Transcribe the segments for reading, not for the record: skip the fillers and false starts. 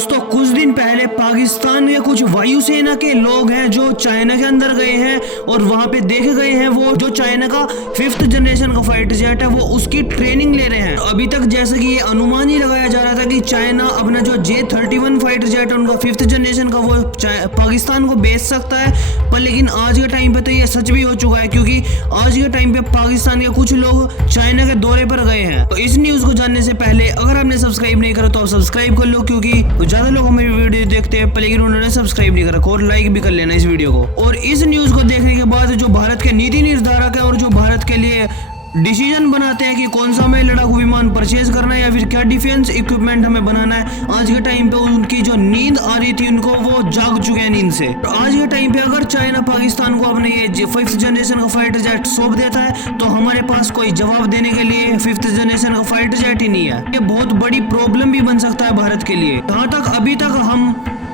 दोस्तों कुछ दिन पहले पाकिस्तान के कुछ वायुसेना के लोग हैं जो चाइना के अंदर गए हैं और वहां पे देखे गए हैं वो जो चाइना का 5th जनरेशन का फाइटर जेट है वो उसकी ट्रेनिंग ले रहे हैं। अभी तक जैसे कि ये अनुमान ही लगाया जा रहा था कि चाइना अपना जो J-31 फाइटर जेट है उनका 5th जनरेशन का वो पाकिस्तान को बेच सकता है, पर लेकिन आज के टाइम पे तो ये सच भी हो चुका है क्योंकि आज के टाइम पे पाकिस्तान के कुछ लोग चाइना के दौरे पर गए हैं। तो इस न्यूज को जानने से पहले अगर आपने सब्सक्राइब नहीं करा तो आप सब्सक्राइब कर लो क्योंकि ज्यादा लोग हमारी वीडियो देखते हैं पर लेकिन उन्होंने सब्सक्राइब नहीं करा और लाइक भी कर लेना इस वीडियो को। और इस न्यूज को देखने के बाद जो भारत के नीति निर्धारक है और जो भारत के लिए डिसीजन बनाते हैं कि कौन सा हमें लड़ाकू विमान परचेज करना है या फिर क्या डिफेंस इक्विपमेंट हमें बनाना है, आज के टाइम पे उनकी जो नींद आ रही थी उनको वो जाग चुके हैं नींद से। आज के टाइम पे अगर चाइना पाकिस्तान को अपने ये 5th जनरेशन का फाइटर जेट सौंप देता है तो हमारे पास कोई जवाब देने के लिए 5th जनरेशन का फाइटर जेट ही नहीं है। ये बहुत बड़ी प्रॉब्लम भी बन सकता है भारत के लिए। जहाँ तक अभी तक हम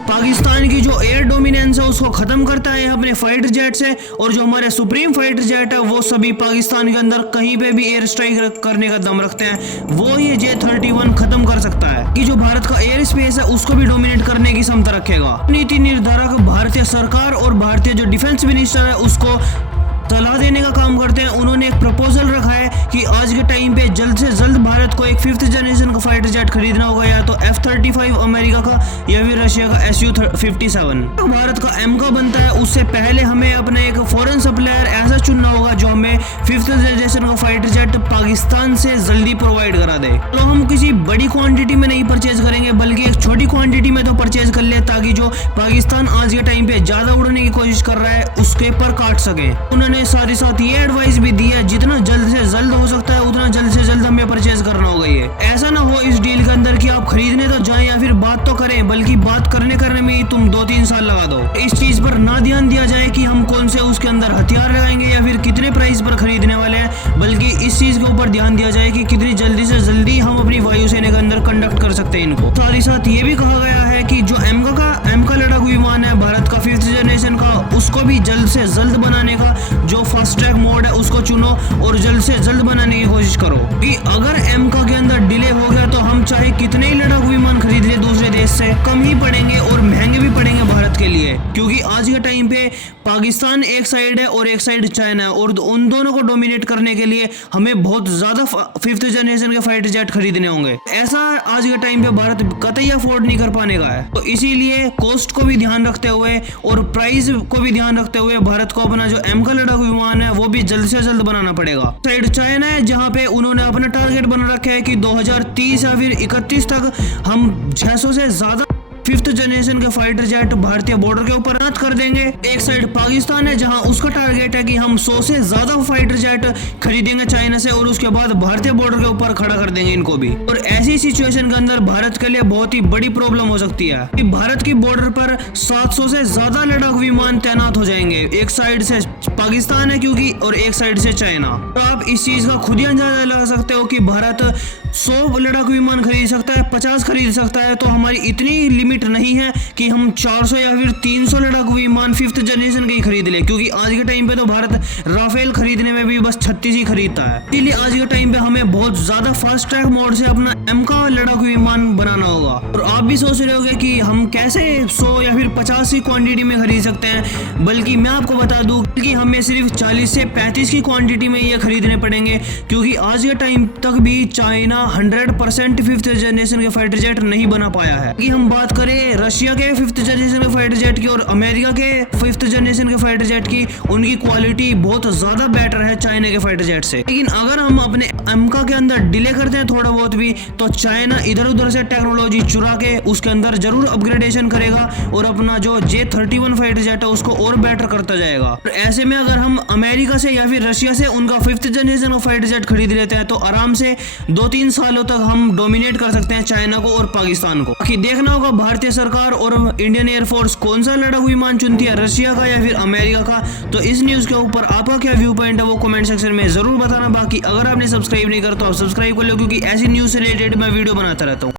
पाकिस्तान की जो एयर डोमिनेंस है उसको खत्म करता है अपने फाइटर जेट से, और जो हमारे सुप्रीम फाइटर जेट है वो सभी पाकिस्तान के अंदर कहीं पे भी एयर स्ट्राइक करने का दम रखते हैं, वो ये J-31 खत्म कर सकता है कि जो भारत का एयर स्पेस है उसको भी डोमिनेट करने की क्षमता रखेगा। नीति निर्धारक भारतीय सरकार और भारतीय जो डिफेंस मिनिस्टर है उसको सलाह देने का काम करते हैं। उन्होंने एक प्रपोजल रखा है कि आज के टाइम पे जल्द से जल्द भारत को एक 5th जनरेशन का फाइटर जेट खरीदना होगा, या तो F-35 अमेरिका का या फिर रशिया का Su-57। भारत का M का बनता है उससे पहले हमें अपना एक फॉरेन सप्लायर ऐसा चुनना होगा जो हमें 5th जनरेशन का फाइटर जेट पाकिस्तान से जल्दी प्रोवाइड करा दे। तो हम किसी बड़ी क्वांटिटी में नहीं परचेज करेंगे बल्कि एक छोटी क्वांटिटी में तो परचेज कर ले ताकि जो पाकिस्तान आज के टाइम पे ज्यादा उड़ने की कोशिश कर रहा है उसके पर काट सके। उन्होंने साथ ही साथ ये एडवाइस भी दी है जितना जल्द से जल्द हो सकता है उतना जल्द से जल्द हमें परचेज करना होगा। ये ऐसा ना हो इस डील के अंदर कि आप खरीदने तो जाएं या फिर बात तो करें बल्कि बात करने में ही तुम 2-3 साल लगा दो। इस चीज पर ना ध्यान दिया जाए कि हम कौन से उसके अंदर हथियार लगाएंगे या फिर कितने प्राइस पर खरीदने वाले हैं, बल्कि इस चीज के ऊपर ध्यान दिया जाए कि कितनी जल्दी से जल्दी हम अपनी वायुसेना के अंदर कंडक्ट कर सकते हैं इनको। साथ ही साथ ये भी कहा गया है कि जो एम का लड़ाकू विमान है भारत का 5th जनरेशन का उसको भी जल्द से जल्द बनाने का जो फास्ट ट्रैक मोड है उसको चुनो और जल्द से जल्द बनाने की कोशिश करो कि अगर एमका के अंदर डिले हो गया तो हम चाहे कितने ही लड़ाकू विमान खरीद ले दूसरे देश से कम ही पड़ेंगे और महंगे भी पड़ेंगे भारत के लिए, क्योंकि आज के टाइम पे पाकिस्तान एक साइड है और एक साइड चाइना है और उन दोनों को डोमिनेट करने के लिए हमें बहुत ज्यादा 5th जनरेशन के फाइटर जेट खरीदने होंगे। ऐसा आज के टाइम पे भारत कतई अफोर्ड नहीं कर पाने का है। तो इसीलिए कॉस्ट को भी ध्यान रखते हुए और प्राइस को भी ध्यान रखते हुए भारत को अपना जो एम का लड़ाकू विमान है वो भी जल्द से जल्द बनाना पड़ेगा। साइड चाइना है जहाँ पे उन्होंने अपना टारगेट बना रखा है कि 2030 या फिर 31 तक हम 600 से ज्यादा 5th जनरेशन के फाइटर जेट भारतीय बॉर्डर के ऊपर तैनात कर देंगे। एक साइड पाकिस्तान है जहां उसका टारगेट है कि हम 100 से ज्यादा फाइटर जेट खरीदेंगे चाइना से और उसके बाद भारतीय बॉर्डर के ऊपर खड़ा कर देंगे इनको भी। और ऐसी सिचुएशन के अंदर भारत के लिए बहुत ही बड़ी प्रॉब्लम हो सकती है कि भारत की बॉर्डर पर 700 से ज्यादा लड़ाकू विमान तैनात हो जाएंगे। एक साइड से पाकिस्तान है क्योंकि और एक साइड से चाइना। तो आप इस चीज का खुद ही अंदाजा लगा सकते हो कि भारत 100 लड़ाकू विमान खरीद सकता है, 50 खरीद सकता है, तो हमारी इतनी लिमिट नहीं है कि हम 400 या फिर 300 लड़ाकू विमान 5th जनरेशन के ही खरीद ले, क्योंकि आज के टाइम पे तो भारत राफेल खरीदने में भी बस 36 ही खरीदता है। इसलिए आज के टाइम पे हमें बहुत ज्यादा फास्ट ट्रैक मोड से अपना एम का लड़ाकू विमान बनाना होगा। और आप भी सोच रहे होंगे कि हम कैसे 100 या फिर 50 की क्वांटिटी में खरीद सकते हैं, बल्कि मैं आपको बता दूं कि हमें सिर्फ 40 से 35 की क्वांटिटी में ये खरीदने पड़ेंगे, क्योंकि आज के टाइम तक भी चाइना 100% 5th जनरेशन के फाइटर जेट नहीं बना पाया है। कि हम बात करें रशिया के 5th जनरेशन के फाइटर जेट की और अमेरिका के 5th जनरेशन के फाइटर जेट की, उनकी क्वालिटी बहुत ज्यादा बेटर है चाइना के फाइटर जेट से। लेकिन अगर हम अपने एमका के अंदर डिले करते हैं थोड़ा बहुत भी तो चाइना इधर उधर से टेक्नोलॉजी चुरा के उसके अंदर जरूर अपग्रेडेशन करेगा और अपना जो J-31 फाइटर जेट है उसको और बेटर करता जाएगा। तो ऐसे में अगर हम अमेरिका से या फिर रशिया से उनका 5th जनरेशन का फाइटर जेट खरीद लेते हैं तो आराम से 2-3 सालों तक हम डोमिनेट कर सकते हैं चाइना को और पाकिस्तान को। बाकी देखना होगा भारतीय सरकार और इंडियन एयरफोर्स कौन सा लड़ाकू विमान चुनती है, रशिया का या फिर अमेरिका का। तो इस न्यूज के ऊपर आपका क्या व्यू पॉइंट है वो कमेंट सेक्शन में जरूर बताना। बाकी अगर आपने सब्सक्राइब नहीं करा तो आप सब्सक्राइब कर लो, क्योंकि ऐसी न्यूज से रिलेटेड मैं वीडियो बनाता रहता हूँ।